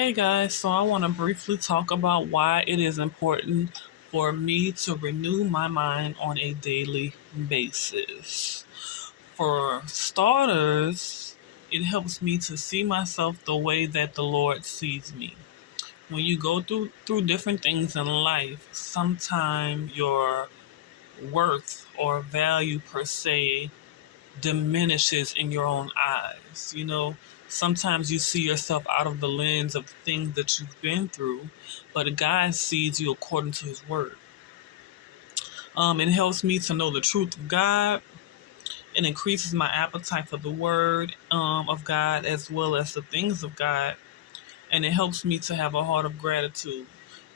Hey guys, so I want to briefly talk about why it is important for me to renew my mind on a daily basis. For starters, it helps me to see myself the way that the Lord sees me. When you go through different things in life, sometimes your worth or value per se diminishes in your own eyes. Sometimes you see yourself out of the lens of things that you've been through, but God sees you according to His word. It helps me to know the truth of God. It increases my appetite for the word of God as well as the things of God, and it helps me to have a heart of gratitude.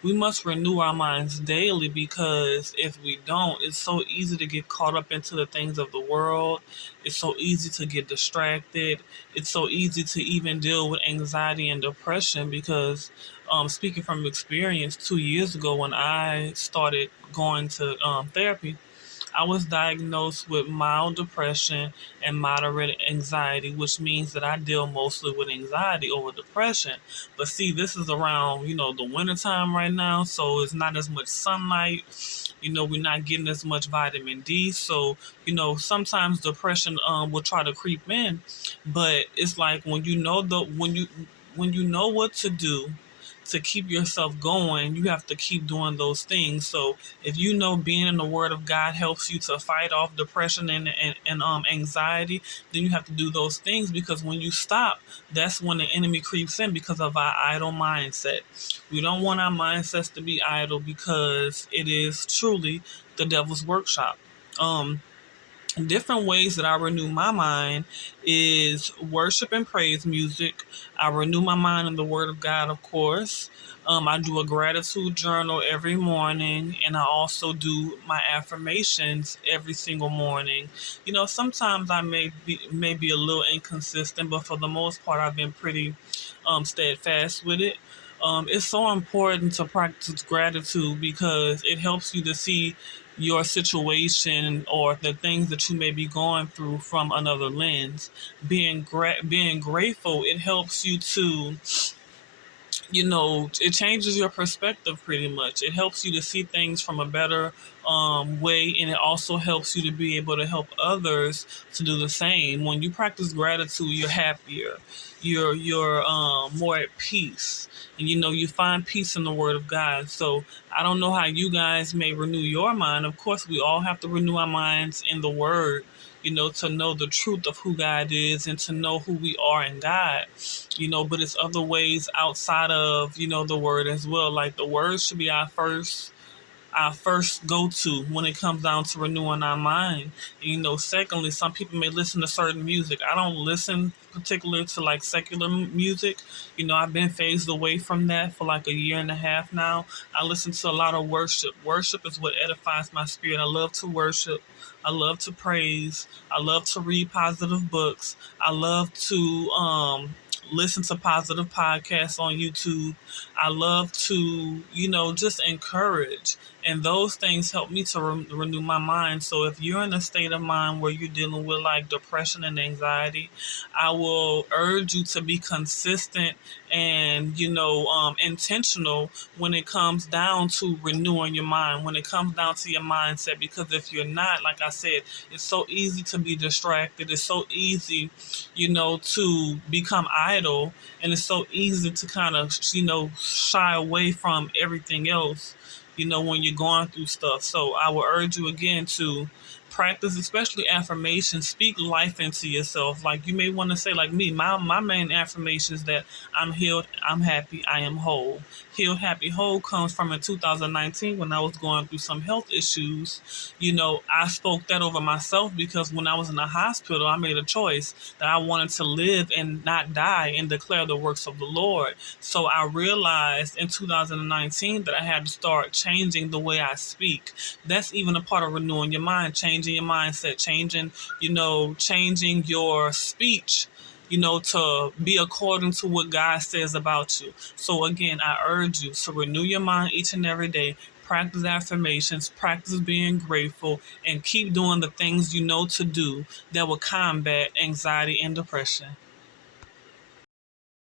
We must renew our minds daily because if we don't, it's so easy to get caught up into the things of the world. It's so easy to get distracted. It's so easy to even deal with anxiety and depression because, speaking from experience, 2 years ago when I started going to therapy, I was diagnosed with mild depression and moderate anxiety, which means that I deal mostly with anxiety over depression. But see, this is around, the wintertime right now, so it's not as much sunlight. We're not getting as much vitamin D. So, sometimes depression will try to creep in. But it's like when you know what to do to keep yourself going, you have to keep doing those things. So if you know being in the Word of God helps you to fight off depression and anxiety, then you have to do those things because when you stop, that's when the enemy creeps in because of our idle mindset. We don't want our mindsets to be idle because it is truly the devil's workshop. Um, Different ways that I renew my mind is worship and praise music. I renew my mind in the Word of God, of course. I do a gratitude journal every morning, and I also do my affirmations every single morning. Sometimes I may be a little inconsistent, but for the most part, I've been pretty steadfast with it. It's so important to practice gratitude because it helps you to see your situation or the things that you may be going through from another lens. Being grateful, it helps you to, it changes your perspective pretty much. It helps you to see things from a better way, and it also helps you to be able to help others to do the same. When you practice gratitude, you're happier, you're more at peace, and you find peace in the Word of God. So I don't know how you guys may renew your mind. Of course, we all have to renew our minds in the Word. To know the truth of who God is and to know who we are in God, but it's other ways outside of, the word as well. Like the word should be our first go-to when it comes down to renewing our mind. Secondly, some people may listen to certain music. I don't listen particularly to like secular music. I've been phased away from that for like a year and a half now. I listen to a lot of worship. Worship is what edifies my spirit. I love to worship. I love to praise. I love to read positive books. I love to listen to positive podcasts on YouTube. I love to, just encourage. And those things help me to renew my mind. So if you're in a state of mind where you're dealing with like depression and anxiety, I will urge you to be consistent and, intentional when it comes down to renewing your mind, when it comes down to your mindset. Because if you're not, like I said, it's so easy to be distracted. It's so easy, to become idle. And it's so easy to kind of, shy away from everything else, when you're going through stuff. So I will urge you again to practice, especially affirmations. Speak life into yourself. Like you may want to say, like me, my main affirmation is that I'm healed, I'm happy, I am whole. Healed, happy, whole comes from in 2019 when I was going through some health issues. I spoke that over myself because when I was in the hospital, I made a choice that I wanted to live and not die and declare the works of the Lord. So I realized in 2019 that I had to start changing the way I speak. That's even a part of renewing your mind, changing your mindset, changing your speech, to be according to what God says about you. So again, I urge you to renew your mind each and every day. Practice affirmations, practice being grateful, and keep doing the things you know to do that will combat anxiety and depression.